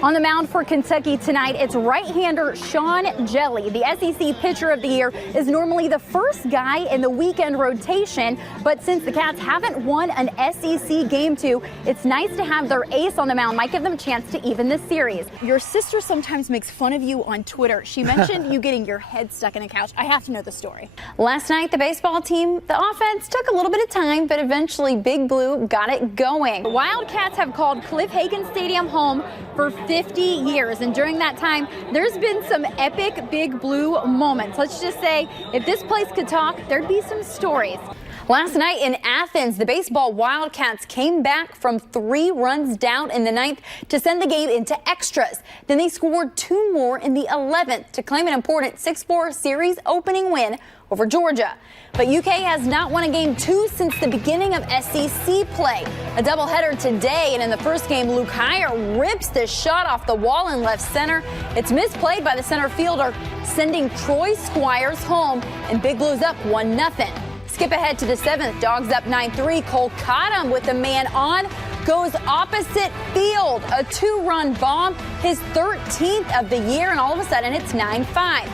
On the mound for Kentucky tonight, it's right-hander Sean Jelly. The SEC Pitcher of the Year is normally the first guy in the weekend rotation, but since the Cats haven't won an SEC game two, it's nice to have their ace on the mound. Might give them a chance to even the series. Your sister sometimes makes fun of you on Twitter. She mentioned you getting your head stuck in a couch. I have to know the story. Last night, the baseball team, the offense took a little bit of time, but eventually Big Blue got it going. The Wildcats have called Cliff Hagan Stadium home for 50 years, and during that time there's been some epic Big Blue moments. Let's just say if this place could talk, there'd be some stories. Last night in Athens, the baseball Wildcats came back from 3 runs down in the 9th to send the game into extras. Then they scored 2 more in the 11th to claim an important 6-4 series opening win over Georgia. But UK has not won a game 2 since the beginning of SEC play. A doubleheader today, and in the first game, Luke Heyer rips the shot off the wall in left center. It's misplayed by the center fielder, sending Troy Squires home, and Big Blue's up 1-0. Skip ahead to the 7th, Dogs up 9-3. Cole Cottom with the man on, goes opposite field. A 2-run bomb, his 13th of the year, and all of a sudden it's 9-5.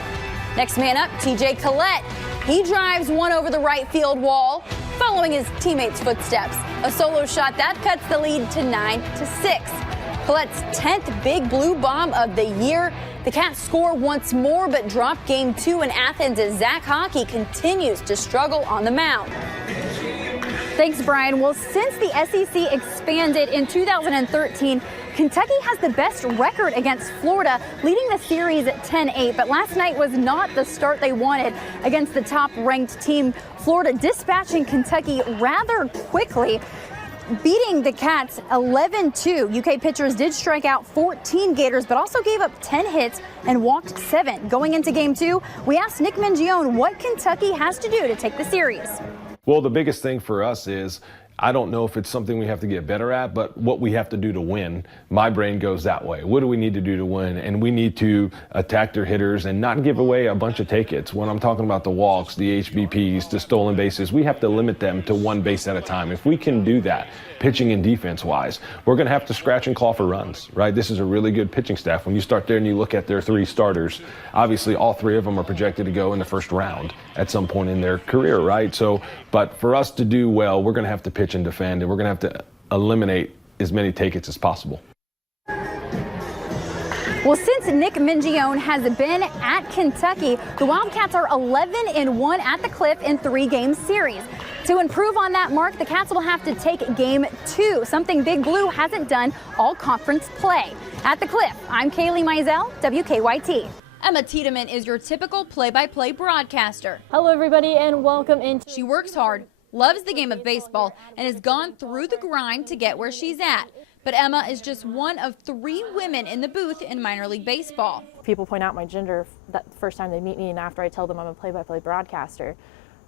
Next man up, TJ Collette. He drives one over the right field wall, following his teammates' footsteps. A solo shot that cuts the lead to 9-6. Collette's 10th Big Blue bomb of the year. The Cats score once more, but drop game 2 in Athens as Zach Hockey continues to struggle on the mound. Thanks, Brian. Well, since the SEC expanded in 2013, Kentucky has the best record against Florida, leading the series at 10-8. But last night was not the start they wanted against the top-ranked team. Florida dispatching Kentucky rather quickly, beating the Cats 11-2. UK pitchers did strike out 14 Gators, but also gave up 10 hits and walked 7. Going into game 2, we asked Nick Mingione what Kentucky has to do to take the series. Well, the biggest thing for us is, I don't know if it's something we have to get better at, but what we have to do to win. My brain goes that way. What do we need to do to win? And we need to attack their hitters and not give away a bunch of take-its. When I'm talking about the walks, the HBPs, the stolen bases, we have to limit them to 1 base at a time. If we can do that, pitching and defense-wise, we're going to have to scratch and claw for runs, right? This is a really good pitching staff. When you start there and you look at their 3 starters, obviously all 3 of them are projected to go in the first round at some point in their career, right? So, but for us to do well, we're going to have to pitch and defend, and we're going to have to eliminate as many take-its as possible. Well, since Nick Mingione has been at Kentucky, the Wildcats are 11-1 at the Cliff in 3-game series. To improve on that mark, the Cats will have to take game 2, something Big Blue hasn't done all conference play. At the Cliff, I'm Kailey Mizell, WKYT. Emma Tiedemann is your typical play-by-play broadcaster. Hello, everybody, and welcome in. She works hard, loves the game of baseball, and has gone through the grind to get where she's at. But Emma is just one of 3 women in the booth in minor league baseball. People point out my gender that first time they meet me and after I tell them I'm a play-by-play broadcaster.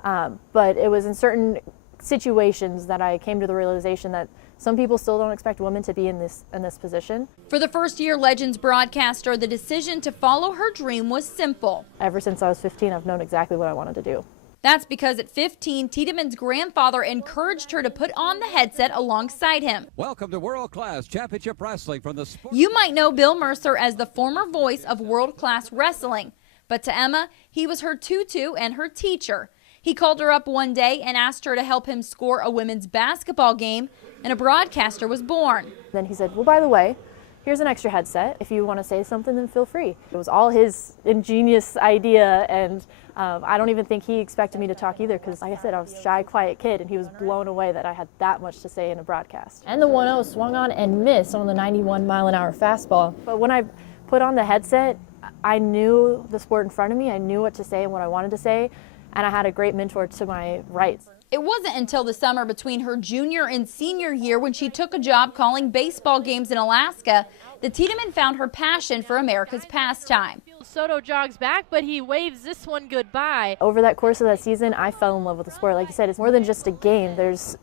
But it was in certain situations that I came to the realization that some people still don't expect women to be in this position. For the first-year Legends broadcaster, the decision to follow her dream was simple. Ever since I was 15, I've known exactly what I wanted to do. That's because at 15, Tiedemann's grandfather encouraged her to put on the headset alongside him. Welcome to World Class Championship Wrestling from the sport. You might know Bill Mercer as the former voice of World Class Wrestling, but to Emma, he was her tutu and her teacher. He called her up one day and asked her to help him score a women's basketball game, and a broadcaster was born. Then he said, well, by the way, here's an extra headset. If you want to say something, then feel free. It was all his ingenious idea, and I don't even think he expected me to talk either, because like I said, I was a shy, quiet kid, and he was blown away that I had that much to say in a broadcast. And the 1-0 swung on and missed on the 91-mile-an-hour fastball. But when I put on the headset, I knew the sport in front of me. I knew what to say and what I wanted to say, and I had a great mentor to my right. It wasn't until the summer between her junior and senior year, when she took a job calling baseball games in Alaska, that Tiedemann found her passion for America's pastime. Soto jogs back, but he waves this one goodbye. Over that course of that season, I fell in love with the sport. Like you said, it's more than just a game. There's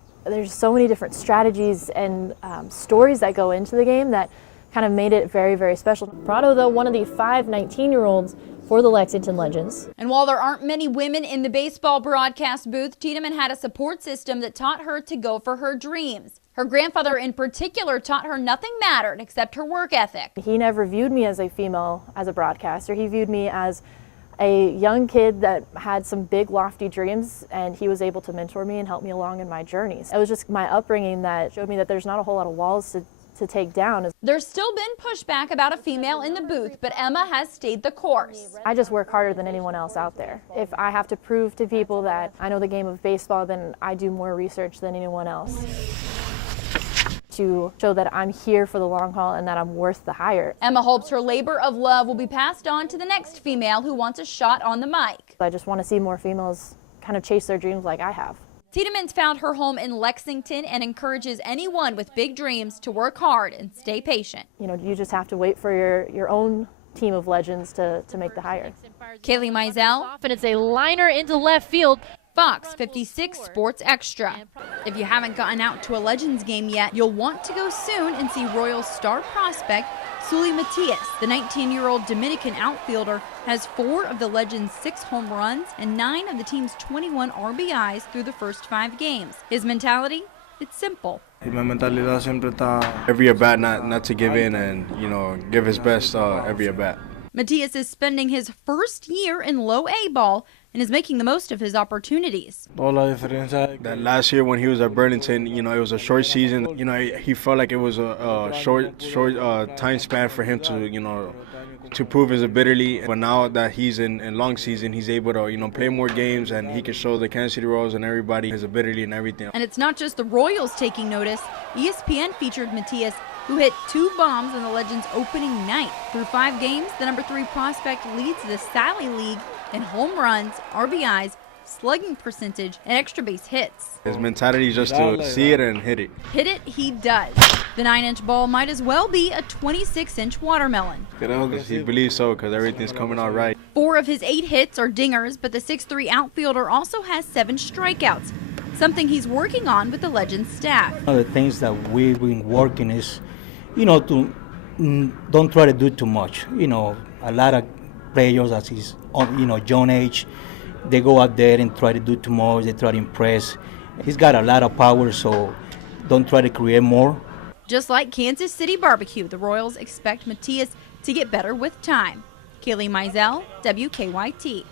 so many different strategies and stories that go into the game that kind of made it very, very special. Prado, though, one of the 5 19-year-olds for the Lexington Legends. And while there aren't many women in the baseball broadcast booth, Tiedemann had a support system that taught her to go for her dreams. Her grandfather in particular taught her nothing mattered except her work ethic. He never viewed me as a female, as a broadcaster. He viewed me as a young kid that had some big lofty dreams, and he was able to mentor me and help me along in my journeys. It was just my upbringing that showed me that there's not a whole lot of walls to take down. There's still been pushback about a female in the booth, but Emma has stayed the course. I just work harder than anyone else out there. If I have to prove to people that I know the game of baseball, then I do more research than anyone else to show that I'm here for the long haul and that I'm worth the hire. Emma hopes her labor of love will be passed on to the next female who wants a shot on the mic. I just want to see more females kind of chase their dreams like I have. Tiedemann's found her home in Lexington and encourages anyone with big dreams to work hard and stay patient. You know, you just have to wait for your own team of legends to make the hire. Kailey Mizell, And it's a liner into left field. Fox 56 Sports Extra. If you haven't gotten out to a Legends game yet, you'll want to go soon and see Royals star prospect Sully Matias. The 19-year-old Dominican outfielder has 4 of the Legends' 6 home runs and 9 of the team's 21 RBIs through the first 5 games. His mentality? It's simple. Every at-bat, not to give in and, give his best every at-bat. Matias is spending his first year in low A ball and is making the most of his opportunities. That last year when he was at Burlington, it was a short season. He felt like it was a short time span for him to prove his ability. But now that he's in long season, he's able to, play more games, and he can show the Kansas City Royals and everybody his ability and everything. And it's not just the Royals taking notice. ESPN featured Matias, who hit 2 bombs in the Legends' opening night. Through 5 games, the number 3 prospect leads the Sally League in home runs, RBIs, slugging percentage, and extra base hits. His mentality is just to see it and hit it. Hit it, he does. The 9-inch ball might as well be a 26-inch watermelon. He believes so because everything's coming out right. 4 of his 8 hits are dingers, but the 6'3" outfielder also has 7 strikeouts, something he's working on with the Legends staff. One of the things that we've been working is, to don't try to do too much. A lot of players as his, young age, they go out there and try to do too much. They try to impress. He's got a lot of power, so don't try to create more. Just like Kansas City Barbecue, the Royals expect Matias to get better with time. Kailey Mizell, WKYT.